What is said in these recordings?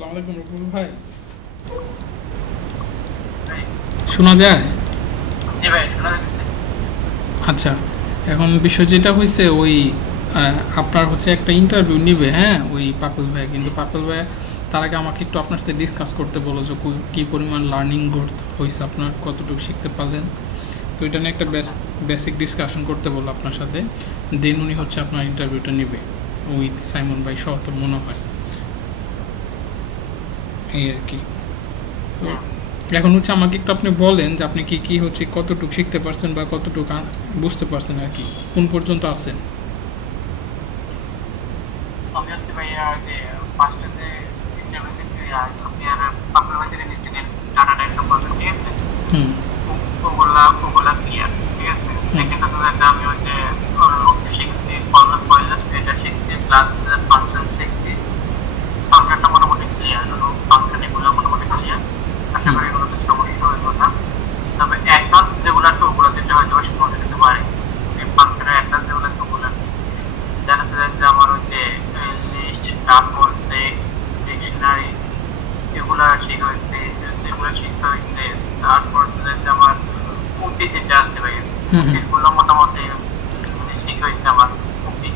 আসসালামু আলাইকুম রকম ভাই, শোনা যায়? জি ভাই, শোনা যাচ্ছে। আচ্ছা, এখন বিষয় যেটা হয়েছে ওই আপনার হচ্ছে একটা ইন্টারভিউ নিবে, হ্যাঁ, ওই পাপেল ভাই, কিন্তু পাপেল ভাই তার আগে আমাকে একটু আপনার সাথে ডিসকাস করতে বলো যে কী পরিমাণ লার্নিং গ্রোথ হয়েছে, আপনার কতটুকু শিখতে পারলেন। তো এটা নিয়ে একটা আচ্ছা, বেসিক ডিসকাশন করতে বলো আপনার সাথে। দেন উনি হচ্ছে আপনার ইন্টারভিউটা নিবে, উইথ সাইমন ভাই সহ তো মনে হয়, এই আর কি। তো হ্যাঁ। এখন হচ্ছে আমাকে একটু আপনি বলেন যে আপনি কি কি হচ্ছে কতটুকু শিখতে পারছেন বা কতটুকু বুঝতে পারছেন আর কি, কোন পর্যন্ত আছেন। আমি হচ্ছে ভাইয়া যে ফার্স্টে যে ইন্টারভিউ দিচ্ছি, আপনি আর আপনার বাজারে নিচ্ছিলেন ডাটা টাইপ সম্পর্কে, ঠিক আছে? হুম। ওগুলা ক্লিয়ার, ঠিক আছে। হুম। সেকেন্ড হচ্ছে আমি হচ্ছে শিখছি ফরম্যাট এটা শিখছি, প্লাস ফাংশন শিখছি। ফাংশনটা মোটামুটি ক্লিয়ার, ফাংশন এগুলো মোটামুটি ক্লিয়ার। আশা হুম। করি এগুলোতে সমস্যা হইব না। তবে অ্যাডভান্স যেগুলো আছে ওগুলো যেটা হয়তো সমস্যা দিতে পারে। এই ফাংশনের অ্যাডভান্স যেগুলো আছে ওগুলো দেখা যাচ্ছে আমার হচ্ছে লিস্ট, তারপর ডিকশনারি, এগুলা শিখা হয়েছে, এগুলো শিখতে হয়েছে। তারপর হচ্ছে আমার ওপি যেটা আছে ভাই, হুম। হুম। ওপিগুলো মোটামুটি শিখা হয়েছে আমার। ওপি,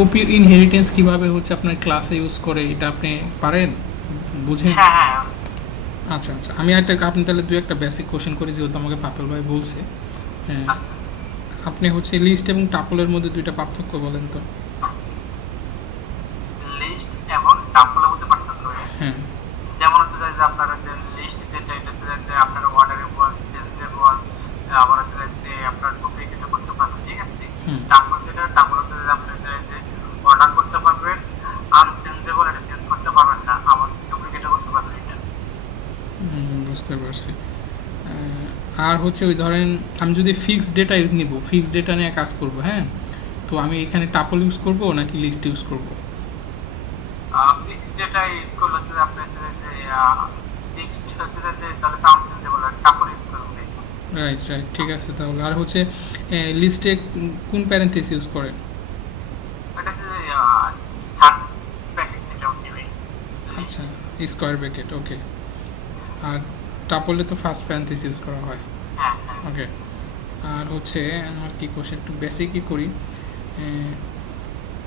ওপির ইনহেরিটেন্স কিভাবে হচ্ছে আপনার ক্লাসে ইউজ করে এটা আপনি পারেন, বুঝেন? হ্যাঁ হ্যাঁ। আচ্ছা আচ্ছা, আমি একটা আপনি তাহলে দু একটা বেসিক কোশ্চেন করি, যেহেতু আমাকে পাপেল ভাই বলছে। হ্যাঁ, আচ্ছা, আপনি হচ্ছে লিস্ট এবং টাপলের মধ্যে দুইটা পার্থক্য বলেন তো। লিস্ট এবং টাপগুলোর মধ্যে পার্থক্য রয়েছে। হ্যাঁ। যেমন হচ্ছে যে আপনার হচ্ছে লিস্ট যেটা, এটা হচ্ছে যে আপনার অর্ডারেবল, চেঞ্জেবল, আবার হচ্ছে যে আপনার ডুপ্লিকেট করতে পারবেন, ঠিক আছে। হুম। টাপল যেটা, টাপল হচ্ছে যে আপনি যে অর্ডার করতে পারবেন, আনচেঞ্জেবল, এটা চেঞ্জ করতে পারবেন না, আবার ডুপ্লিকেট করতে পারবেন এটা। বুঝতে পারছি। আর হচ্ছে ওই ধরেন আমি যদি ফিক্সড ডেটা নিব, ফিক্সড ডেটা নিয়ে কাজ করব, হ্যাঁ, তো আমি এখানে টাপল ইউজ করব নাকি লিস্ট ইউজ করব? ফিক্স যেটা ইউজ করলে হচ্ছে যে আপনি হচ্ছে যে ফিক্সড হচ্ছে যে তাহলে আনচেঞ্জেবল আর টাপল ইউজ করবেন। রাইট রাইট, ঠিক আছে তাহলে। আর হচ্ছে লিস্টে কোন প্যারেন্থেসিস ইউজ করেন? এটা হচ্ছে যে থার্ড প্যাকেজ যেটা হচ্ছে লিস্ট। আচ্ছা, স্কোয়ার ব্র্যাকেট, ওকে। আর টাপলে তো ফার্স্ট প্যারেন্থেসিস ইউজ করা হয়। হ্যাঁ হ্যাঁ। ওকে। আর হচ্ছে আমার কি কোশ্চেন একটু বেসিকই করি। আহ,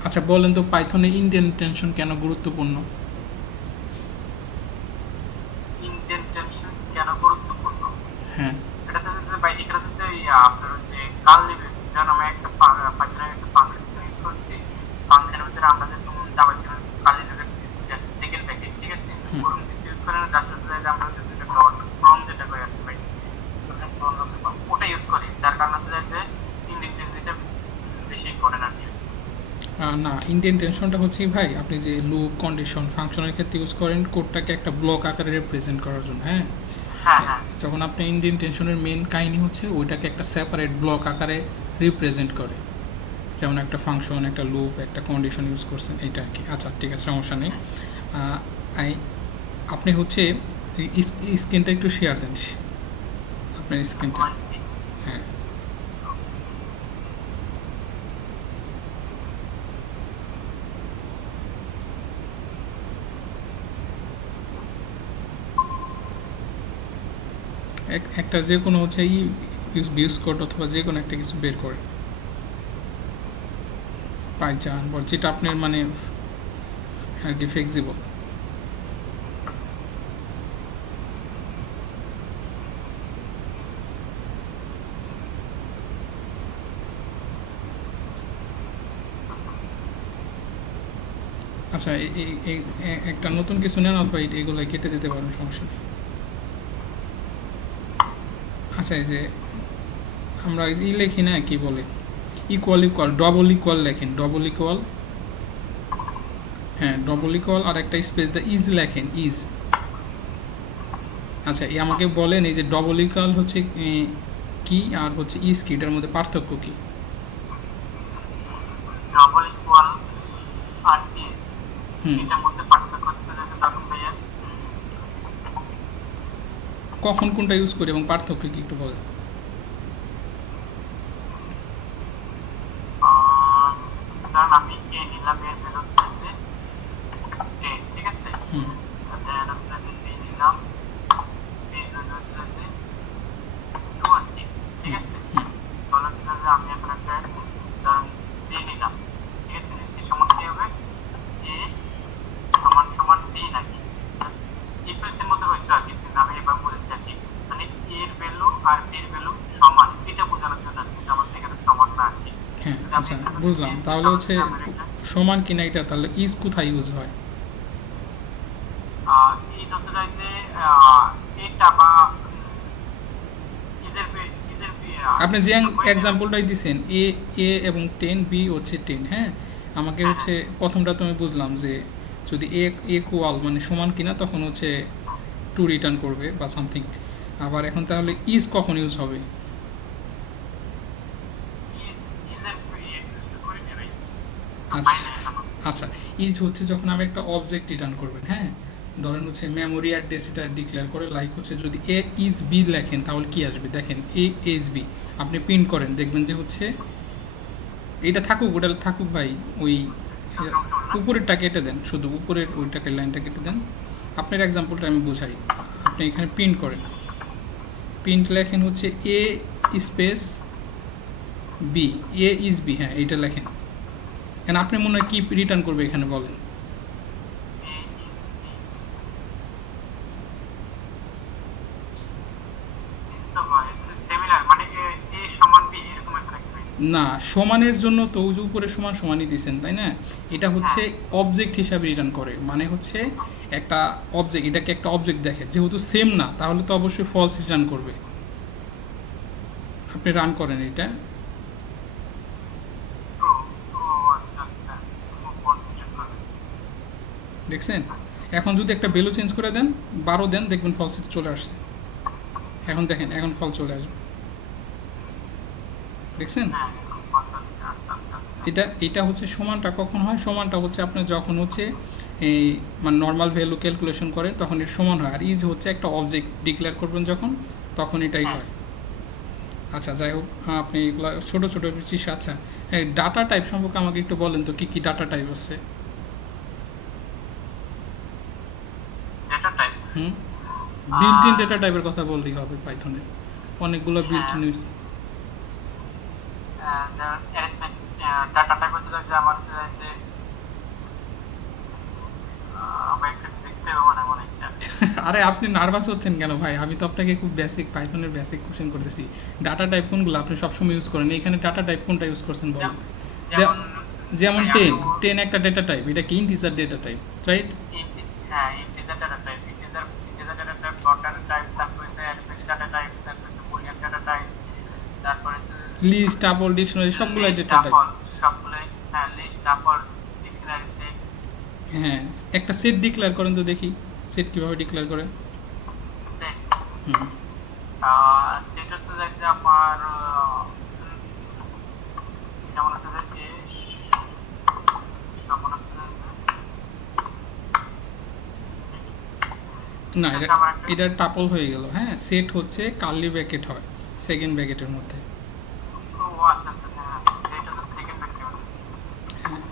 আচ্ছা বলেন তো, পাইথনে ইনডেন্টেশন কেন গুরুত্বপূর্ণ? ইনডেন্টেশন কেন গুরুত্বপূর্ণ? হ্যাঁ। এটা হচ্ছে ভাই, এটা হচ্ছে আপনার হচ্ছে কাল নেবে। যেমন আমি একটা ফাংশনের একটা ফাংশন ইউজ করছি, ফাংশনের ভিতরে আমরা যে যাবতীয় কাল নেবে সেকেন্ড প্যাকেজ, ঠিক আছে। হুম। ওরকম কিছু ইউজ করে না, যার সাথে যে আমরা যেটা ডট ফ্রম যেটা করে আছে ভাই, ওটা ইউজ করি, যার কারণে হচ্ছে যে ইনডেন্টেশনটা বেশি করে না। না, ইনডেন্টেশনটা হচ্ছে কি ভাই, আপনি যে লুপ কন্ডিশন ফাংশনের ক্ষেত্রে ইউজ করেন কোডটাকে একটা ব্লক আকারে রিপ্রেজেন্ট করার জন্য, হ্যাঁ। হ্যাঁ হ্যাঁ। যখন আপনি ইনডেন্টেশনের মেন কাহিনী হচ্ছে ওইটাকে একটা সেপারেট ব্লক আকারে রিপ্রেজেন্ট করে, যেমন একটা ফাংশন, একটা লুপ, একটা কন্ডিশন ইউজ করছেন, এইটা আর কি। আচ্ছা ঠিক আছে, সমস্যা নেই। আহ, আই- আপনি হচ্ছে স্ক্রিনটা একটু শেয়ার দেন, আপনার স্ক্রিনটা। আমার হ্যাঁ। একটা যে কোনো হচ্ছে ইউজ কোড অথবা যে কোনো একটা কিছু বের করে পাইচান বা যেটা আপনার মানে আর কি ফ্লেক্সিবল। আচ্ছা, একটা নতুন কিছু নেন অথবা এগুলো কেটে দিতে পারেন, সমস্যা নেই। আচ্ছা, এই যে আমরা লিখি না, কি বলে, ইকুয়াল ইকুয়াল, ডবল ইকুয়াল লেখেন, ডবল ইকুয়াল। হ্যাঁ, ডবল ইকুয়াল আর একটা স্পেস দা ইজ লেখেন, ইজ। আচ্ছা, এই আমাকে বলেন এই যে ডবল ইকুয়াল হচ্ছে কি, আর হচ্ছে ইজ কি, এটার মধ্যে পার্থক্য কি? ডবল ইকুয়াল আর কি, হুম। এটার মধ্যে পার্থক্য হচ্ছে যে তখন ভাইয়া কখন কোনটা ইউজ করি এবং পার্থক্য কি একটু বলেন। ধরুন আমি এ নিলাম, এর ভ্যালু হচ্ছে 10, ঠিক আছে। হুম। বুঝলাম, তাহলে হচ্ছে সমান কিনা এটা, তাহলে ইজ কোথায় ইউজ হয়? ইজ হচ্ছে যাইতে এটা বা ইজের ইজের আপনি যে এক্সাম্পলটাই দিছেন, এ এ এবং 10, বি হচ্ছে 10, হ্যাঁ, আমাকে হচ্ছে প্রথমটা তুমি বুঝলাম যে যদি এ ইকুয়াল মানে সমান কিনা তখন হচ্ছে টু রিটার্ন করবে বা সামথিং। আবার এখন তাহলে ইজ কখন ইউজ হবে? আচ্ছা আচ্ছা, ইজ হচ্ছে যখন আমি একটা অবজেক্ট রিটার্ন করবেন, হ্যাঁ, ধরেন হচ্ছে মেমোরি অ্যাড্রেস এটা ডিক্লেয়ার করে, লাইক হচ্ছে যদি এ ইজ বি লেখেন তাহলে কি আসবে দেখেন, এ ইজ বি, আপনি প্রিন্ট করেন দেখবেন যে হচ্ছে এটা থাকুক, ওটা থাকুক ভাই, ওই উপরেরটা কেটে দেন, শুধু উপরের ওইটাকে লাইনটা কেটে দেন। আপনার এক্সাম্পলটা আমি বুঝাই, আপনি এখানে প্রিন্ট করেন, প্রিন্ট লেখেন হচ্ছে A space B, A is B, হ্যাঁ এইটা লেখেন। কেন আপনি মনে হয় কি রিটার্ন করবে এখানে বলেন? না, সমানের জন্য তো ওই যে উপরে সমান সমানই দিচ্ছেন তাই না, এটা হচ্ছে অবজেক্ট হিসাবে রিটার্ন করে, মানে হচ্ছে একটা অবজেক্ট, এটাকে একটা অবজেক্ট দেখে, যেহেতু সেম না তাহলে তো অবশ্যই ফলস রিটার্ন করবে। আপনি রান করেন এটা, দেখছেন? এখন যদি একটা ভ্যালু চেঞ্জ করে দেন, 12 দেন, দেখবেন ফলস চলে আসছে। এখন দেখেন, এখন ফল চলে আসবে, দেখছেন? এটা এটা হচ্ছে সমানটা কখন হয়, সমানটা হচ্ছে আপনার যখন হচ্ছে এই মানে নর্মাল ভ্যালু ক্যালকুলেশন করে তখন এর সমান হয়, আর ইজ হচ্ছে একটা অবজেক্ট ডিক্লেয়ার করবেন যখন, তখন এটাই হয়। আচ্ছা যাই হোক, আপনি এগুলো ছোটো ছোটো জিনিস। আচ্ছা, এই ডাটা টাইপ সম্পর্কে আমাকে একটু বলেন তো, কী কী ডাটা টাইপ আছে? হুম, বিল্ট ইন ডেটা টাইপের কথা বললেই হবে, পাইথনে অনেকগুলো বিল্ট ইন। ডাটা টাইপ হচ্ছে যে আমার যে আমার একটু দেখতে হবে মানে অনেকটা। আরে আপনি নার্ভাস হচ্ছেন কেন ভাই? আমি তো আপনাকে খুব বেসিক পাইথনের বেসিক কোশ্চেন করতেছি। ডাটা টাইপ কোনগুলো আপনি সবসময় ইউজ করেন? এখানে ডাটা টাইপ কোনটা ইউজ করছেন বলেন? যেমন 10 10 একটা ডেটা টাইপ, এটা কি ইন্টিজার ডেটা টাইপ, রাইট? হ্যাঁ, integer data type, integer data type, dot data type, তারপরে অ্যালফেট ডাটা টাইপ, তারপরে বুলিয়ান ডাটা টাইপ, তারপরে লিস্ট, টাপল, ডিকশনারি সবগুলাই ডেটা টাইপ। সবগুলাই, হ্যাঁ, লিস্ট, টাপল, ডিকশনারি, সেট। হ্যাঁ, একটা সেট ডিক্লেয়ার করেন তো দেখি, সেট কিভাবে ডিক্লেয়ার করেন? হুম, সেটা হচ্ছে যে আমার যেমন হচ্ছে যে যেমন হচ্ছে না এটা টাপল হয়ে গেল, হ্যাঁ, সেট হচ্ছে কার্লি ব্র্যাকেট হয় সেকেন্ড ব্র্যাকেটের মধ্যে। ও আচ্ছা আচ্ছা, হ্যাঁ, এটা তো সেকেন্ড ব্র্যাকেট। হ্যাঁ,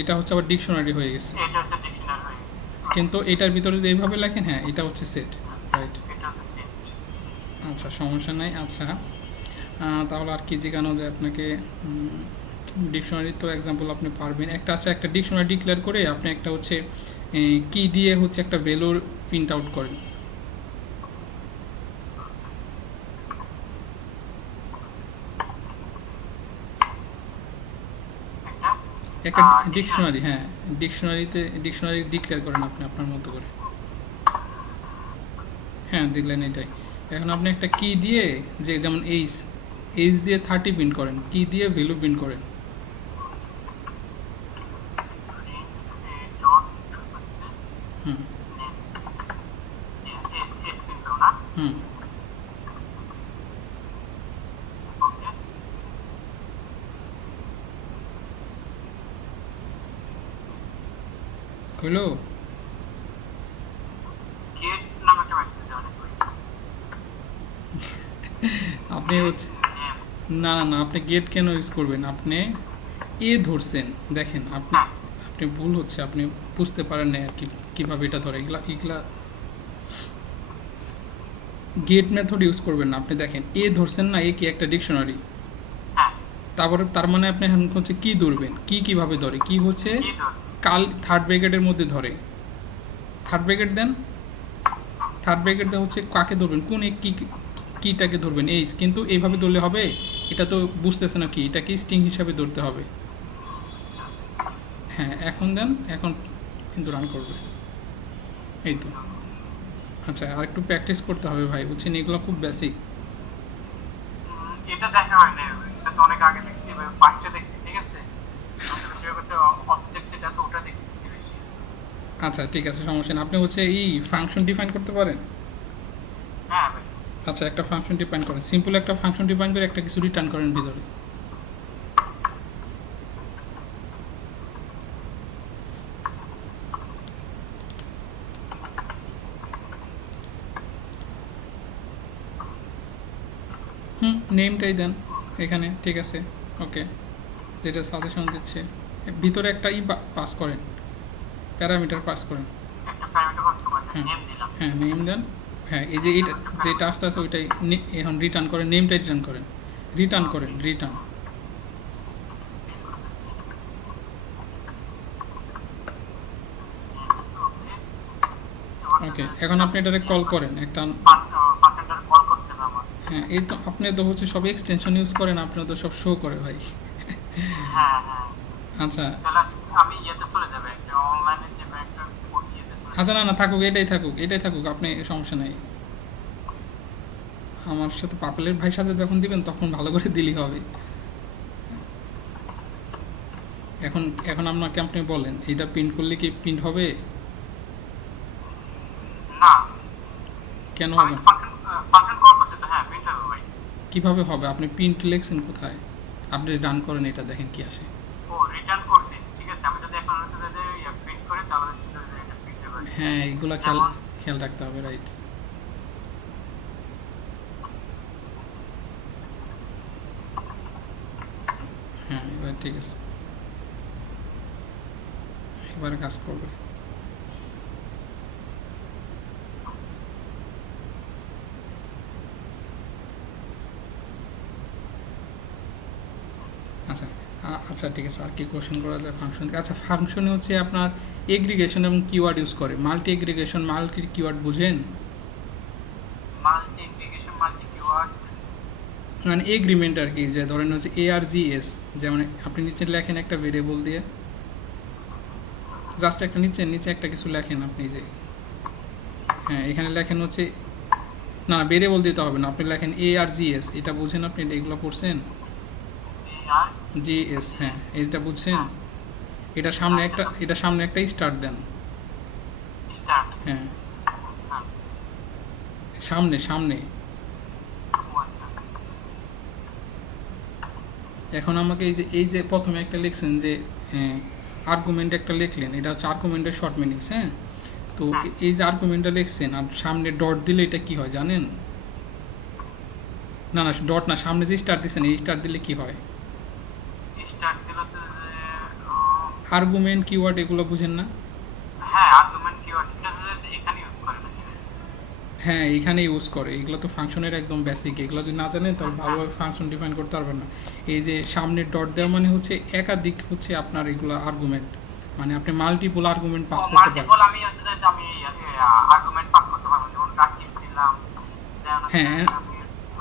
এটা হচ্ছে আবার ডিকশনারি হয়ে গেছে, এটা হচ্ছে ডিকশনারি হয়ে গেছে। কিন্তু এটার ভিতরে যদি এইভাবে লেখেন, হ্যাঁ এটা হচ্ছে সেট, রাইট? এটা হচ্ছে সেট। আচ্ছা সমস্যা নাই। আচ্ছা, তাহলে আর কি জিজ্ঞানো যায় আপনাকে? ডিকশনারি তো এক্সাম্পল আপনি পারবেন, একটা আছে, একটা ডিকশনারি ডিক্লেয়ার করে আপনি একটা হচ্ছে কি দিয়ে হচ্ছে একটা ভ্যালুর প্রিন্ট আউট করেন। একটা ডিকশনারি, হ্যাঁ, ডিকশনারি ডিক্লেয়ার করেন আপনি আপনার মতো করে। হ্যাঁ দিলেন এটাই। এখন আপনি একটা কি দিয়ে, যে যেমন এইচ, এইচ দিয়ে 30 প্রিন্ট করেন, কি দিয়ে ভ্যালু প্রিন্ট করেন। হুম হুম, হইলো? আপনি হচ্ছে না না না, আপনি গেট কেন ইউজ করবেন? আপনি এ ধরছেন, দেখেন আপনি আপনি ভুল হচ্ছে, আপনি বুঝতে পারেন না আর কি কীভাবে এটা ধরে, এগুলা এগুলা গেট মেথড ইউজ করবেন না। আপনি দেখেন এ ধরছেন না, এ কি একটা ডিকশনারি, তারপরে তার মানে আপনি এখন হচ্ছে কি ধরবেন, কি কিভাবে ধরে, কি হচ্ছে কাল থার্ড ব্র্যাকেটের মধ্যে ধরে, থার্ড ব্র্যাকেট দেন, থার্ড ব্র্যাকেট দেওয়া হচ্ছে কাকে ধরবেন, কোন কি কিটাকে ধরবেন, এইচ, কিন্তু এইভাবে ধরলে হবে? এটা তো বুঝতেছে না কি, এটাকে স্ট্রিং হিসাবে ধরতে হবে। হ্যাঁ, এখন দেন, এখন কিন্তু রান করবে। এই তো। আচ্ছা, আর একটু প্র্যাকটিস করতে হবে ভাই, বুঝছেন, এগুলো খুব বেসিক। এটা দেখা হয় না, এটা তো অনেক আগে দেখছি, পাঁচটা দেখছি, ঠিক আছে। অবজেক্ট যেটা তো ওটা দেখছি বেশি। আচ্ছা ঠিক আছে, সমস্যা নেই। আপনি হচ্ছে ফাংশন ডিফাইন করতে পারেন? হ্যাঁ ভাই। আচ্ছা, একটা ফাংশন ডিফাইন করেন, সিম্পল একটা ফাংশন ডিফাইন করে একটা কিছু রিটার্ন করেন ভিতরে। নেমটাই দেন এখানে, ঠিক আছে, ওকে। যেটা সাজেশন দিচ্ছে ভিতরে একটা পাস করেন, প্যারামিটার পাস করেন। একটা প্যারামিটার পাস করব, হ্যাঁ নেম দিলাম। হ্যাঁ, নেম দেন। হ্যাঁ, এই যে এইটা যেটা আসতে আছে ওইটাই এখন রিটার্ন করেন, নেমটাই রিটার্ন করেন, রিটার্ন করেন, রিটার্ন। ওকে, এখন আপনি এটাকে কল করেন একটা। ফাংশনটা কল করতে হবে আমার। হ্যাঁ, এই তো আপনি তো হচ্ছে সব এক্সটেনশন ইউজ করেন, আপনার তো সব শো করে ভাই। হ্যাঁ হ্যাঁ। আচ্ছা তাহলে আমি ইয়েতে চলে যাবে, একটা অনলাইনে যে একটা কোড ইয়েতে চলে আচ্ছা, না না থাকুক, এটাই থাকুক, এটাই থাকুক, আপনি সমস্যা নাই। আমার সাথে পাপেলের ভাইয়ের সাথে যখন দিবেন তখন ভালো করে দিলেই হবে। এখন এখন আপনাকে আপনি বলেন, এটা প্রিন্ট করলে কি প্রিন্ট হবে? না, কেন আমি হবে? ফাংশন কল করতে তো, হ্যাঁ প্রিন্ট হবে ভাই। কিভাবে হবে? আপনি প্রিন্ট লিখছেন কোথায়? আপনি রান করেন, এটা দেখেন কি আসে। ও রিটার্ন করছি, ঠিক আছে। আমি যদি এখন যদি প্রিন্ট করে তাহলে এটা প্রিন্ট হবে। হ্যাঁ, এগুলো খেয়াল যেমন খেয়াল রাখতে হবে, রাইট। হ্যাঁ, এবার ঠিক আছে, এবার কাজ করবে। আচ্ছা আচ্ছা ঠিক আছে, আর কি কোশ্চেন করা যায় ফাংশন থেকে? আচ্ছা, ফাংশনে হচ্ছে আপনার এগ্রিগেশন এবং কিওয়ার্ড ইউজ করে। মাল্টি এগ্রিগেশন, মাল্টি কিওয়ার্ড বুঝেন? Multi integration, multi keyword. মানে এগ্রিমেন্ট আর কি, যে ধরেন হচ্ছে ARGS, যেমন আপনি নিচে লেখেন একটা ভেরিয়েবল দিয়ে, জাস্ট একটা নিচে নিচে একটা কিছু লেখেন আপনি, যে হ্যাঁ এখানে লেখেন হচ্ছে, না ভেরিয়েবল দিতে হবে না, আপনি লেখেন ARGS, এটা বুঝেন আপনি? এগুলো পড়ছেন? আর GS, হ্যাঁ এটা বুঝছেন? এটা সামনে একটা স্টার দেন। স্টার্ট। হ্যাঁ, হ্যাঁ। সামনে সামনে। ও আচ্ছা। এখন আমাকে এই যে প্রথমে একটা লিখছেন যে আর্গুমেন্ট একটা লিখলেন, এটা হচ্ছে আর্গুমেন্টের শর্ট মিনিংস, হ্যাঁ। তো এই যে আর্গুমেন্টটা লিখছেন আর সামনে ডট দিলে এটা কি হয় জানেন? না না, ডট না, সামনে যে স্টার দিচ্ছেন, এই স্টার দিলে কি হয়? স্টার্ট দিল তো যে, আর্গুমেন্ট কিওয়ার্ড এগুলো বুঝেন না? হ্যাঁ আর্গুমেন্ট কিওয়ার্ড এটা এখানে ইউজ করে নাকি? হ্যাঁ, এখানে ইউজ করে। এগুলো তো ফাংশনের একদম বেসিক, এগুলো যদি না জানেন তাহলে ভালোভাবে ফাংশন ডিফাইন করতে পারবেন না। এই যে সামনে ডট দেওয়া মানে হচ্ছে একাধিক হচ্ছে আপনার এগুলো আর্গুমেন্ট, মানে আপনি মাল্টিপল আর্গুমেন্ট পাস করতে পারেন। মাল্টিপল আমি হচ্ছে যে আমি আর্গুমেন্ট পাস করতে পারবো, যেমন রাকিব দিলাম, হ্যাঁ আমি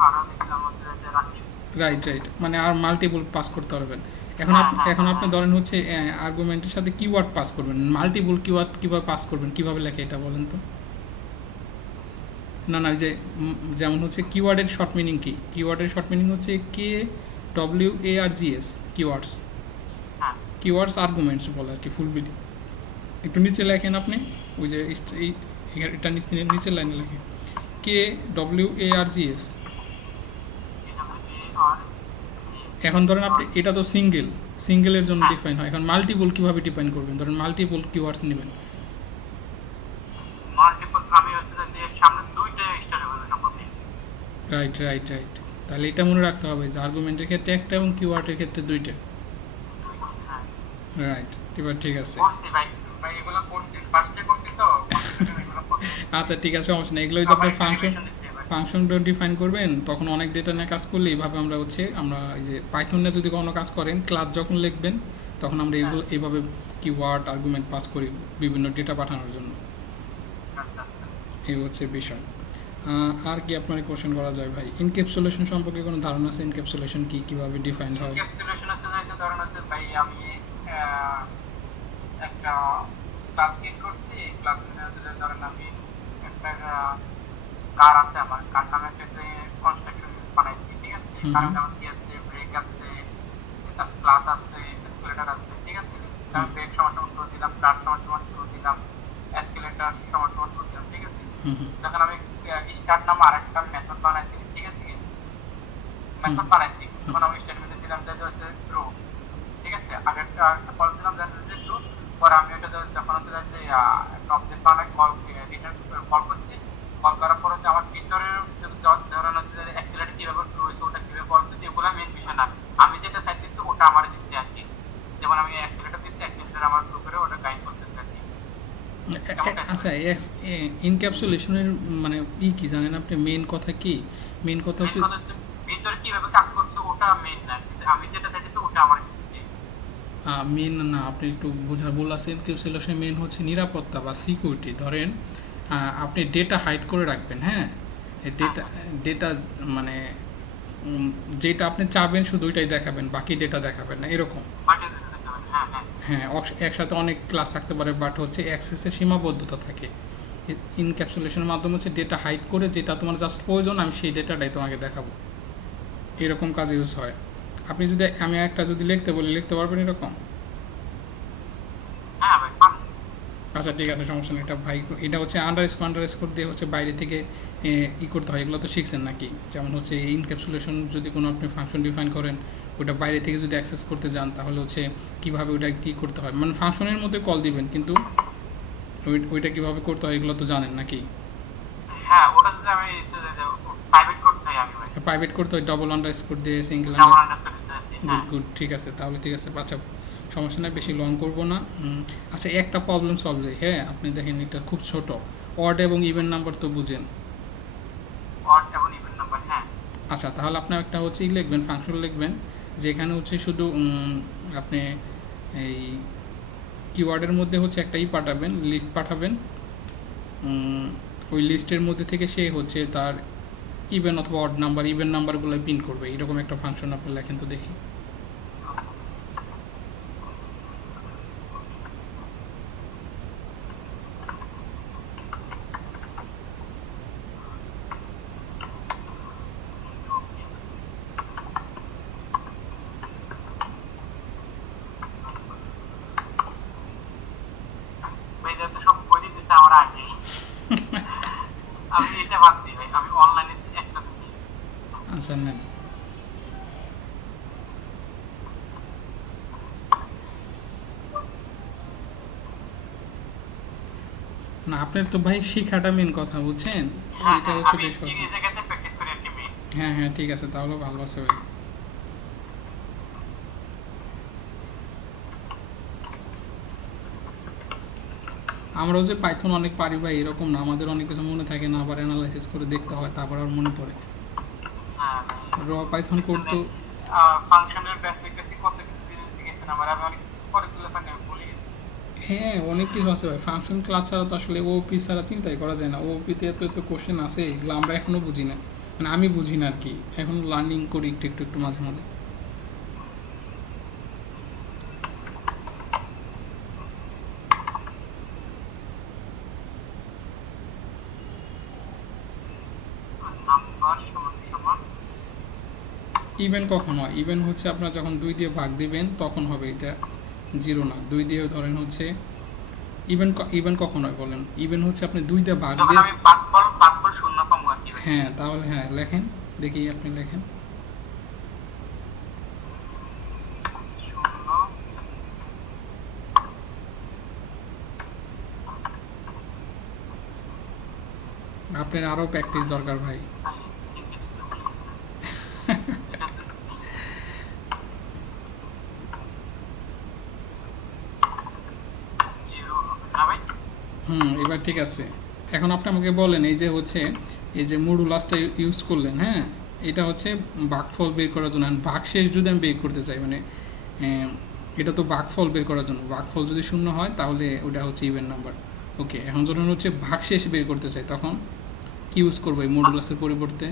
আরো দিলাম হচ্ছে যে রাকিব। রাইট রাইট, মানে আর মাল্টিপল পাস করতে পারবেন। এখন এখন আপনি ধরেন হচ্ছে আর্গুমেন্টের সাথে কিওয়ার্ড পাস করবেন, মাল্টিপল কিওয়ার্ড কিভাবে পাস করবেন, কিভাবে লেখে এটা বলেন তো? না না, ওই যে যেমন হচ্ছে কিওয়ার্ডের শর্ট মিনিং কি? কিওয়ার্ডের শর্ট মিনিং হচ্ছে KWARGS, কিওয়ার্ডস। হ্যাঁ কিওয়ার্ডস আর্গুমেন্টস বলে আর কি, ফুল বিডি। একটু নিচে লেখেন আপনি, ওই যে এটা নিচের লাইনে লেখেন KWARGS। এটা হচ্ছে আর এখন ধরেন আপনি, এটা তো সিঙ্গেলের জন্য ডিফাইন হয়, এখন মাল্টিপল কিভাবে ডিফাইন করবেন? ধরেন মাল্টিপল কিওয়ার্ডস নেবেন। মাল্টিপল আমি হচ্ছে যে সামনে দুইটা স্টার হবে সম্ভব নেই। রাইট রাইট রাইট, তাহলে এটা মনে রাখতে হবে যে আর্গুমেন্টের ক্ষেত্রে একটা এবং কিওয়ার্ডের ক্ষেত্রে দুইটা। হ্যাঁ রাইট, এবার ঠিক আছে। করছি ভাই, ভাই এগুলো করছি, ফার্স্টে করছি তো এগুলো করছি। আচ্ছা ঠিক আছে, সমস্যা নেই। এগুলো হচ্ছে আপনার ফাংশনটা ডিফাইন করবেন, তখন অনেক ডেটা নিয়ে কাজ করলে এইভাবে আমরা এই যে পাইথন নিয়ে যদি কোনো কাজ করেন, ক্লাস যখন লিখবেন তখন আমরা এগুলো এইভাবে কিওয়ার্ড আর্গুমেন্ট পাস করি বিভিন্ন ডেটা পাঠানোর জন্য। আচ্ছা আচ্ছা। এই হচ্ছে বিষয়। আর কি আপনার কোশ্চেন করা যায় ভাই? ইনক্যাপসুলেশন সম্পর্কে কোনো ধারণা আছে? ইনক্যাপসুলেশন কি, কিভাবে ডিফাইন হয়? ক্যাপসুলেশন হচ্ছে যে ধরেন হচ্ছে ভাই আমি আহ, একটা ক্লাস ক্রিয়েট করছি। ক্লাস হচ্ছে যে ধরেন আমি একটা কার আছে, আমার কার নামে একটা কনস্ট্রাকশন বানাইছি, ঠিক আছে? হুম কারেন্ট হুম আমার কি আছে, ব্রেক আছে, তার ক্লাস আছে, এসকেলেটর আছে, ঠিক আছে? হুম আমি ব্রেক সমান সমান টু দিলাম, ক্লাস সমান সমান টু দিলাম, এসকেলেটর সমান সমান টু দিলাম, ঠিক আছে? হুম হুম যখন আমি স্টার্ট নামে আরেকটা মেথড বানাইছি, ঠিক আছে? হুম মেথড বানাইছি, হুম তখন আমি স্টেটমেন্টে দিলাম যে হচ্ছে ট্রু, ঠিক আছে? আগেরটা একটা কল দিলাম যে হচ্ছে ট্রু। পরে আমি এটা যখন হচ্ছে যে একটা অবজেক্ট বানাই, কল রিটার্ন কল করছি। কল করার পর হচ্ছে আমার ভিতরের ধরেন হচ্ছে যে অ্যাক্সিলারেটর কিভাবে শুরু হয়েছে, ওটা কিভাবে কল করছি, এগুলো মেন বিষয় না। আমি যেটা চাইতেছি ওটা আমার দিচ্ছে আর কি। যেমন আমি অ্যাক্সিলারেটর দিচ্ছি, অ্যাক্সিলারেটর আমার শুরু করে ওটা গাইড করতেছে আর কি। কেমন আচ্ছা, ইনক্যাপসুলেশনের মানে কি জানেন আপনি? মেন কথা কি? মেন কথা মেন হচ্ছে কথা হচ্ছে ভিতরে কিভাবে কাজ করছে ওটা মেন না, কিন্তু আমি যেটা চাইতেছি ওটা আমার দিচ্ছে। মেন না, আপনি একটু বোঝার ভুল আছে। এনক্রিপশন মেন হচ্ছে নিরাপত্তা বা সিকিউরিটি। ধরেন আপনি ডেটা হাইড করে রাখবেন, হ্যাঁ? হ্যাঁ ডেটা হ্যাঁ ডেটা মানে যেটা আপনি চাবেন শুধু ওইটাই দেখাবেন, বাকি ডেটা দেখাবেন না, এরকম। বাকি দিতে হবে, হ্যাঁ হ্যাঁ। হ্যাঁ, একসাথে অনেক ক্লাস থাকতে পারে, বাট হচ্ছে অ্যাক্সেসের সীমাবদ্ধতা থাকে। ইনক্যাপসুলেশনের মাধ্যমে হচ্ছে ডেটা হাইড করে যেটা তোমার জাস্ট প্রয়োজন আমি সেই ডেটাটাই তোমাকে দেখাবো, এরকম কাজ ইউজ হয়। আপনি যদি আমি একটা যদি লিখতে বলি লিখতে পারবেন এরকম? হ্যাঁ ভাই পান। আচ্ছা ঠিক আছে, সমস্যা নেই। এটা ভাই, এটা হচ্ছে আন্ডারস্কোর দিয়ে হচ্ছে বাইরে থেকে করতে হয়। এগুলো তো শিখছেন নাকি? যেমন হচ্ছে ইনক্যাপসুলেশন যদি কোনো আপনি ফাংশন ডিফাইন করেন, ওটা বাইরে থেকে যদি অ্যাক্সেস করতে যান তাহলে হচ্ছে কীভাবে ওটা কী করতে হয়, মানে ফাংশনের মধ্যে কল দিবেন কিন্তু ওইটা কীভাবে করতে হয় এগুলো তো জানেন নাকি? হ্যাঁ ওটা যদি আমি প্রাইভেট করতে হয় আমি ভাই, প্রাইভেট করতে হয় ডবল আন্ডারস্কোর দিয়ে, সিঙ্গেল ডাবল আন্ডার। আন্ডারস্কোর দিতে হচ্ছে, গুড হ্যাঁ। গুড, ঠিক আছে তাহলে, ঠিক আছে। আচ্ছা, সমস্যা নেই, বেশি লং করবো না। আচ্ছা, একটা প্রবলেম সলভ হয়, হ্যাঁ? আপনি দেখেন এটা খুব ছোট। অড এবং ইভেন নাম্বার তো বুঝেন। অড এবং ইভেন নাম্বার, হ্যাঁ। আচ্ছা, তাহলে আপনার একটা হচ্ছে লিখবেন, ফাংশন লিখবেন, যেখানে হচ্ছে শুধু আপনি এই কিওয়ার্ডের মধ্যে হচ্ছে একটা পাঠাবেন, লিস্ট পাঠাবেন। ওই লিস্টের মধ্যে থেকে সে হচ্ছে তার ইভেন অথবা অড নাম্বার, ইভেন নাম্বারগুলো প্রিন্ট করবে, এরকম একটা ফাংশন আপনি লেখেন তো দেখি। ভাই এটা তো সব বই দিতেছে আমার আগে। আমি এটা ভাবছি ভাই, আমি অনলাইনে একটা দিচ্ছি। আচ্ছা নেন। না, আপনার তো ভাই শিখাটা মেন কথা, বুঝছেন? হ্যাঁ এটা হ্যাঁ, হচ্ছে আমি বেশ কথা। এই জায়গাতে প্র্যাকটিস করি আর কি মেইন। হ্যাঁ হ্যাঁ, ঠিক আছে, তাহলে ভালো আছে ভাই। আমরাও যে পাইথন অনেক পারি ভাই এরকম না, আমাদের অনেক কিছু মনে থাকে না, আবার অ্যানালাইসিস করে দেখতে হয়, তারপর আর মনে পড়ে। হ্যাঁ র পাইথন এখানে করতে ফাংশনের বেসিক বেসিক কত কিছু জিনিস শিখেছেন, আমার আমি অনেক পরে তুলে ফাঁকে আমি ভুলে গেছি। হ্যাঁ, অনেক কিছু আছে ভাই। ফাংশন ক্লাস ছাড়া তো আসলে ওপি ছাড়া চিন্তাই করা যায় না। ওপিতে এত এত কোশ্চেন আছে, এগুলো আমরা এখনো বুঝি না, মানে আমি বুঝি না আর কি, এখন লার্নিং করি একটু একটু একটু মাঝে মাঝে। নাম্বার সমান সমান ইভেন কখন হয়? ইভেন হচ্ছে আপনার যখন 2 দিয়ে ভাগ দিবেন তখন হবে এটা, জিরো না। 2 দিয়ে ধরেন হচ্ছে ইভেন, ইভেন কখন হয় বলেন? ইভেন হচ্ছে আপনি 2 দিয়ে ভাগ যখন দিয়ে। আমি ভাগফল শূন্য পাবো আর কি ভাই। হ্যাঁ, তাহলে হ্যাঁ লেখেন দেখি, আপনি লেখেন। শূন্য, আপনার আরও প্র্যাকটিস দরকার ভাই। জিরো হবে না ভাই। এবার ঠিক আছে। এখন আপনি আমাকে বলেন, এই যে হচ্ছে এই যে মডুলাসটা ইউজ করলেন, হ্যাঁ? এটা হচ্ছে ভাগফল বের করার জন্য। ভাগশেষ যদি আমি বের করতে চাই, মানে এটা তো ভাগফল বের করার জন্য। ভাগফল যদি শূন্য হয় তাহলে ওটা হচ্ছে ইভেন নাম্বার। ওকে, এখন যখন হচ্ছে ভাগশেষ বের করতে চাই তখন কি ইউজ করবো এই মডুলাসের পরিবর্তে?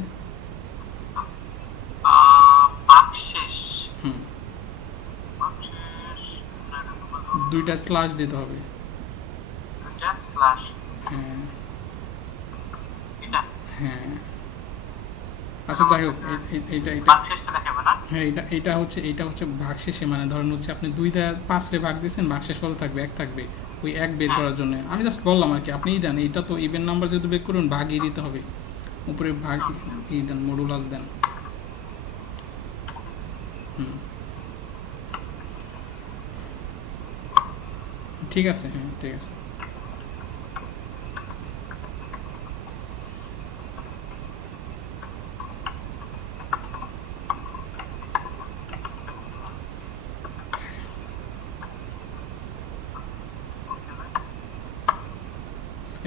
বাকশেষ হুম, বাকশেষ দুইটা স্ল্যাশ দিতে হবে। দুইটা স্ল্যাশ হ্যাঁ এটা হ্যাঁ, আচ্ছা যাই হোক, এইটা এইটা বাকশেষটা দেখাবে না। হ্যাঁ, এইটা হচ্ছে ভাগশেষে, মানে ধরেন হচ্ছে আপনি 2টা 5 ভাগ দিয়েছেন, ভাগশেষ কত থাকবে? 1 থাকবে। ওই 1 বের হ্যাঁ। করার জন্য আমি জাস্ট বললাম আর কি, আপনিই দেন। এইটা তো ইভেন নাম্বার যেহেতু বের করুন, ভাগই দিতে হবে, উপরে ভাগ দেন, মডুলাস দেন। হুম, ঠিক আছে, হ্যাঁ ঠিক আছে।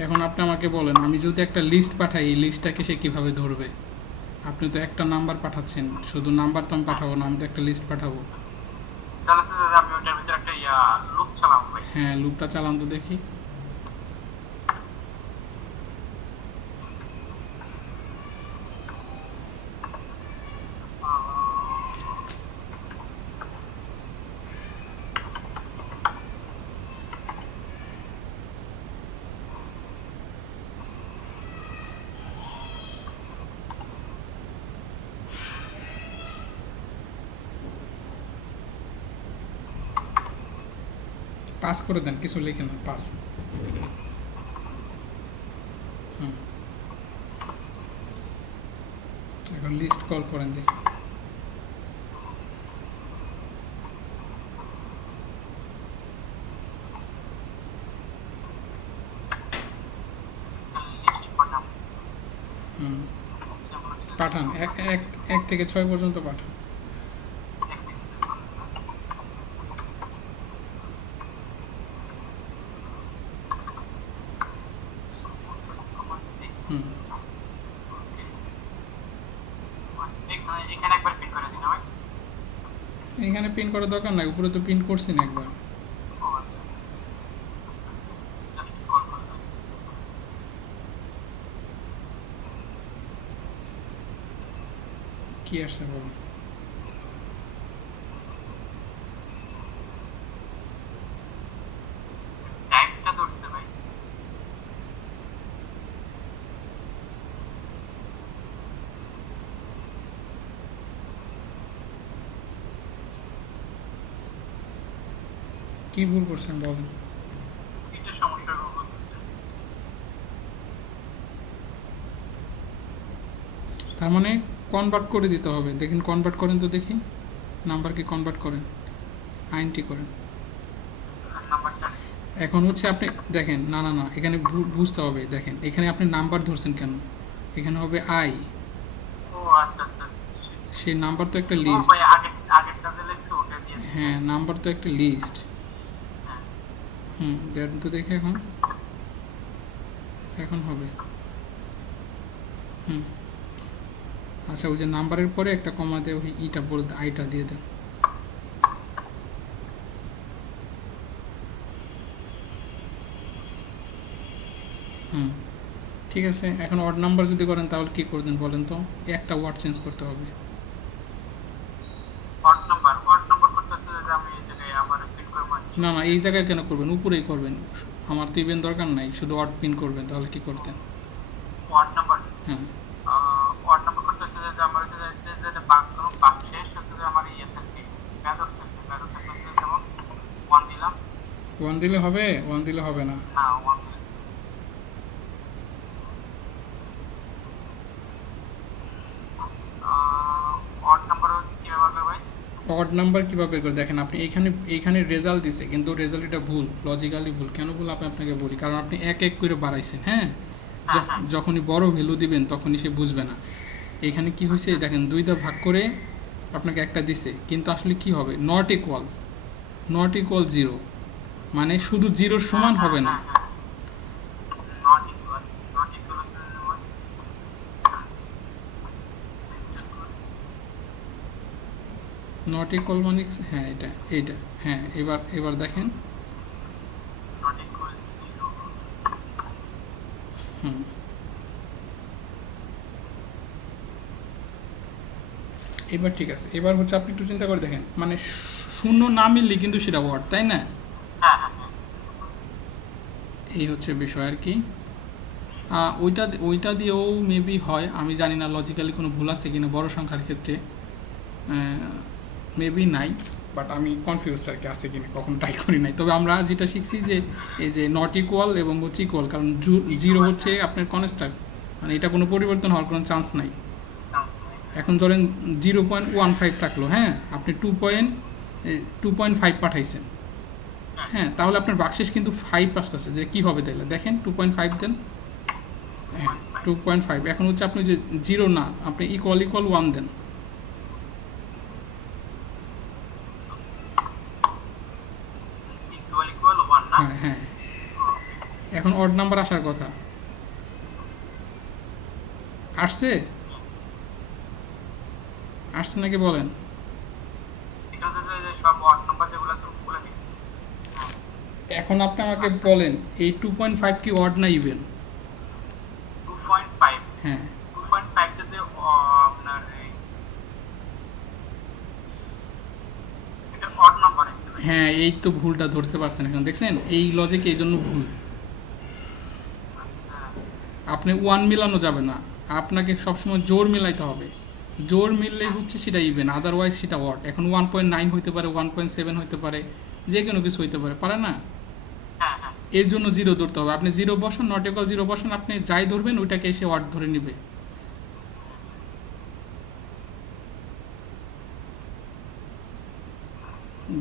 এখন আপনি আমাকে বলেন, আমি যদি একটা লিস্ট পাঠাই, এই লিস্টটাকে সে কিভাবে ধরবে? আপনি তো একটা নাম্বার পাঠাচ্ছেন, শুধু নাম্বার তো আমি পাঠাবো না, আমি তো একটা লিস্ট পাঠাবো। তাহলে তো আমি ওটার ভিতরে একটা লুপ চালাবো ভাই। হ্যাঁ, লুপটা চালান তো দেখি। পাস করে দেন, কিছু লিখে না, পাস। হুম, এখন লিস্ট কল করেন দেখি। লিস্ট পাঠাবো। হুম, যেমন হচ্ছে পাঠান, এক থেকে 6 পর্যন্ত পাঠান। হুম, এখানে একবার পিন করে দিন ভাই। এখানে পিন করার দরকার নাই, উপরে তো পিন করছি না একবার। ও আচ্ছা, জাস্ট কল করবেন। কি আসছে বলুন? টাইপটা ধরছে ভাই। কি ভুল করছেন বলেন? এটা সমস্যা হচ্ছে। তার মানে কনভার্ট করে দিতে হবে। দেখেন, কনভার্ট করেন তো দেখি, নাম্বারকে কনভার্ট করেন, আইনটি করেন। নাম্বারটা এখন হচ্ছে আপনি দেখেন, না না না, এখানে বুঝতে হবে। দেখেন, এখানে আপনি নাম্বার ধরছেন কেন? এখানে হবে আই, ও আচ্ছা আচ্ছা। সেই নাম্বার তো একটা ও লিস্ট। ভাই আগেরটা দিলে একটু উঠে দিয়েছে। হ্যাঁ, নাম্বার তো একটা লিস্ট। হ্যাঁ। হুম, দেন তো দেখি এখন, এখন হবে। হুম, আচ্ছা, ওই যে নাম্বারের পরে একটা কমা দিয়ে ওই ইটা বলতে আইটা দিয়ে দেন। হুম, ঠিক আছে। এখন অড নাম্বার যদি করেন তাহলে কি করবেন বলেন তো? একটা ওয়ার্ড চেঞ্জ করতে হবে। অড নাম্বার করতে হচ্ছে যে আমি এই জায়গায় আবার পিন করবো। না না, এই জায়গায় কেন করবেন? উপরেই করবেন। আমার তো ইভেন দরকার নাই, শুধু অড পিন করবেন। তাহলে কি করতেন? অড নাম্বার হ্যাঁ, অড নাম্বার করতে হচ্ছে যে আমার যে বাকশেষ হচ্ছে যে আমার ইয়ে থাকে, মেথড থাকে। মেথড থাকে হচ্ছে যেমন 1 দিলাম। 1 দিলে হবে? 1 দিলে হবে না। না 1 দিলাম। অড নাম্বার কিভাবে হবে ভাই? অড নাম্বার কীভাবে বের করে? দেখেন, আপনি এইখানে রেজাল্ট দিছে, কিন্তু রেজাল্ট এটা ভুল, লজিক্যালি ভুল। কেন ভুল আমি আপনাকে বলি। কারণ আপনি এক করে বাড়াইছেন। হ্যাঁ, হ্যাঁ হ্যাঁ। যখনই বড় ভ্যালু দিবেন তখনই সে বুঝবে না। এখানে কি হয়েছে দেখেন, 2 ভাগ করে আপনাকে একটা দিছে, কিন্তু আসলে কি হবে? নট ইকুয়াল 0, মানে শুধু 0 সমান হবে না। নট ইকুয়াল নট ইকুয়াল মানে হ্যাঁ, এইটা হ্যাঁ। এবার দেখেন। Not equal 0। হুম, এবার ঠিক আছে, এবার হচ্ছে আপনি একটু চিন্তা করে দেখেন, মানে শূন্য না মিললে কিন্তু সেটা ওয়ার্ড, তাই না? হ্যাঁ হ্যাঁ হ্যাঁ। এই হচ্ছে বিষয় আর কি। ওইটা ওইটা দিয়েও মেবি হয়, আমি জানি না লজিক্যালি কোনো ভুল আছে কিনা বড় সংখ্যার ক্ষেত্রে, মেবি নাই, বাট আমি কনফিউজড আর কি আছে কিনা, কখনো ট্রাই করি নাই। তবে আমরা যেটা শিখছি যে এই যে নট ইকুয়াল এবং হচ্ছে ইকুয়াল, কারণ জিরো হচ্ছে আপনার কনস্ট্যান্ট, মানে এটা কোনো পরিবর্তন হওয়ার কোনো চান্স নাই। এখন ধরেন 0.15 থাকলো, হ্যাঁ, আপনি 2.5 পাঠাইছেন, হ্যাঁ, তাহলে আপনার বাক্সেস কিন্তু 5 আসতেছে, যে কী হবে তাহলে দেখেন 2.5 দেন, হ্যাঁ 2.5। এখন হচ্ছে আপনি যে জিরো না, আপনি ইকুয়াল ইকুয়াল 1 দেন, ইকুয়াল ইকুয়াল 1 না? হ্যাঁ হ্যাঁ। এখন অড নাম্বার আসার কথা, আসছে আসছে নাকি বলেন? এটা হচ্ছে যে সব অড নাম্বার যেগুলো আছে ওগুলো দিচ্ছি। এখন আপনি আমাকে বলেন এই 2.5 কি অড না ইভেন? 2.5, হ্যাঁ 2.5 যদি আপনার এটা অড নাম্বার হিসেবে। হ্যাঁ, এই তো ভুলটা ধরতে পারছেন, এখন দেখছেন এই লজিক এই জন্য ভুল। আপনি ওয়ান মিলানো যাবে না, আপনাকে সবসময় জোর মিলাইতে হবে, জোর মিললেই হচ্ছে সেটা ইভেন, আদারওয়াইজ সেটা অড। এখন 1.9 হইতে পারে, 1.7 হইতে পারে, যে কোনো কিছু হইতে পারে, পারে না? হ্যাঁ হ্যাঁ। এর জন্য জিরো ধরতে হবে, আপনি জিরো বসান, নট ইকুয়াল জিরো বসান, আপনি যাই ধরবেন ওইটাকে এসে অড ধরে নিবে।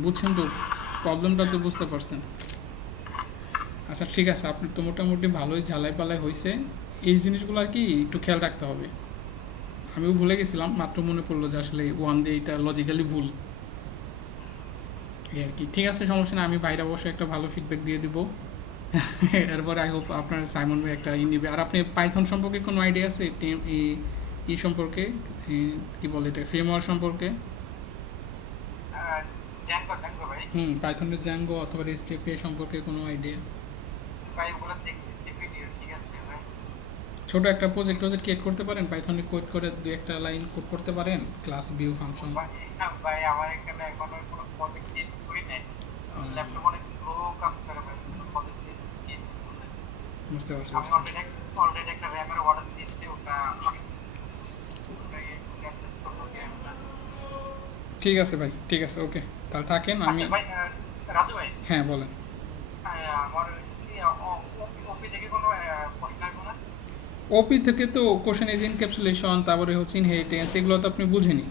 বুঝছেন তো, প্রবলেমটা তো বুঝতে পারছেন? আচ্ছা ঠিক আছে, আপনি তো মোটামুটি ভালোই ঝালাই পালাই হয়েছে, এই জিনিসগুলো আর কি একটু খেয়াল রাখতে হবে। আমিও ভুলে গেছিলাম, মাত্র মনে পড়লো যে আসলে ওয়ান দিয়ে এটা লজিক্যালি ভুল, এই আর কি। ঠিক আছে, সমস্যা নেই, আমি বাইরে অবশ্যই একটা ভালো ফিডব্যাক দিয়ে দিব। এরপরে আই হোপ আপনার সাইমন ভাই একটা নিবে। আর আপনি পাইথন সম্পর্কে কোনো আইডিয়া আছে ই সম্পর্কে, কি বলে এটা, ফ্রেমওয়ার্ক সম্পর্কে? জ্যাঙ্গো জ্যাঙ্গো ভাই। পাইথনের জ্যাঙ্গো অথবা রেস্ট সম্পর্কে কোনো আইডিয়া? ভাই ওগুলো দেখছি ভিডিও, ঠিক আছে ভাই। ছোট একটা প্রজেক্ট ক্রিয়েট করতে পারেন পাইথনে, কোড করে দুই একটা লাইন কোড করতে পারেন, ক্লাস ভিউ ফাংশন। ভাই আমার এখানে এখনো কোনো প্রজেক্ট ক্রিয়েট করি নাই, ল্যাপটপ অনেক স্লো কাজ করে ভাই, কোনো প্রজেক্ট ক্রিয়েট করি নাই। বুঝতে পারছি। আমি অলরেডি একটা র্যামের অর্ডার দিয়েছি, ওটা অ্যাডজাস্ট করবো কি আমরা। ঠিক আছে ভাই, ঠিক আছে, ওকে, তাহলে থাকেন। আমি ভাই রাজু ভাই, হ্যাঁ বলেন। আমার ওপি থেকে কোনো প্রশ্ন আসবে না? ওপি থেকে তো কোশ্চেন ইজ ইনক্যাপসুলেশন, তারপরে হচ্ছে ইনহেরিটেন্স, এগুলো তো আপনি বুঝেনি।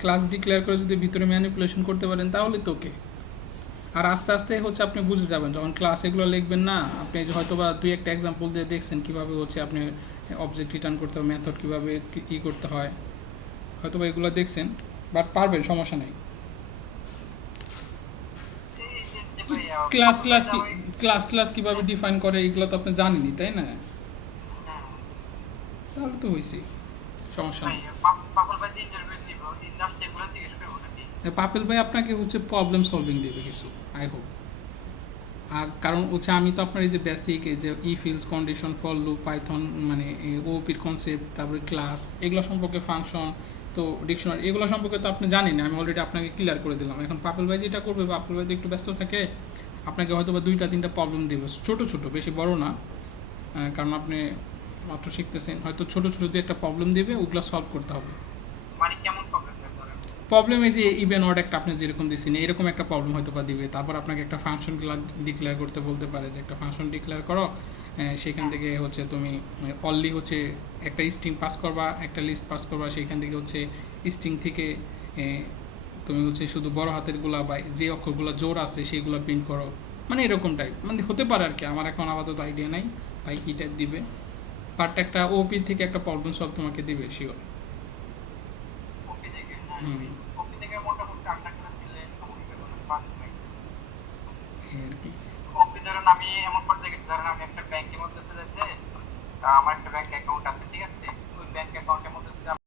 ক্লাস ডিক্লেয়ার করে যদি ভিতরে ম্যানিপুলেশন করতে পারেন তাহলে তো ওকে। আর আস্তে আস্তে হচ্ছে আপনি বুঝে যাবেন, যখন ক্লাস এগুলো লিখবেন না, আপনি যে হয়তো বা দুই একটা এক্সাম্পল দিয়ে দেখছেন কীভাবে হচ্ছে আপনি অবজেক্ট রিটার্ন করতে হবে, মেথড কীভাবে ই করতে হয়, হয়তো বা এগুলো দেখছেন, বাট পারবেন, সমস্যা নেই। ক্লাস কীভাবে ডিফাইন করে এগুলো তো আপনি জানেনই, তাই না? তাহলে তো হয়েছেই, সমস্যা নেই। পাপেল ভাই আপনাকে হচ্ছে প্রবলেম সলভিং দেবে কিছু, আই হোপ। আর কারণ হচ্ছে আমি তো আপনার এই যে বেসিক এই যে fields condition for loop Python, মানে ওপির কনসেপ্ট, তারপরে ক্লাস, এগুলো সম্পর্কে, ফাংশন, তো ডিকশনারি, এগুলো সম্পর্কে তো আপনি জানেন, আমি অলরেডি আপনাকে ক্লিয়ার করে দিলাম। এখন পাপেল ভাই যেটা করবে, পাপেল ভাই একটু ব্যস্ত থাকে, আপনাকে হয়তো বা দুইটা তিনটা প্রবলেম দেবে, ছোটো ছোটো, বেশি বড় না, কারণ আপনি মাত্র শিখতেছেন, হয়তো ছোটো ছোটো দিয়ে একটা প্রবলেম দেবে, ওগুলো সলভ করতে হবে। মানে কেমন প্রবলেম? প্রবলেম এই যে ইভেন অড একটা আপনি যেরকম দিচ্ছেন এরকম একটা প্রবলেম হয়তো বা দিবে, তারপর আপনাকে একটা ফাংশন ডিক্লেয়ার করতে বলতে পারে যে একটা ফাংশন ডিক্লেয়ার করো, সেখান থেকে হচ্ছে তুমি অনলি হচ্ছে একটা স্ট্রিং পাস করবা, একটা লিস্ট পাস করবা, সেখান থেকে হচ্ছে স্ট্রিং থেকে তুমি হচ্ছে শুধু বড় হাতেরগুলা বা যে অক্ষরগুলো জোর আছে সেইগুলো প্রিন্ট করো, মানে এরকম টাইপ, মানে হতে পারে আর কি, আমার এখন আপাতত আইডিয়া নাই ভাই কী টাইপ দিবে, বাট একটা ওপি থেকে একটা প্রবলেম সলভ তোমাকে দিবে শিওর। আমি এমন করতে গেছি, ধরেন আমি একটা ব্যাংকের মধ্যে চলে যাচ্ছে, আমার একটা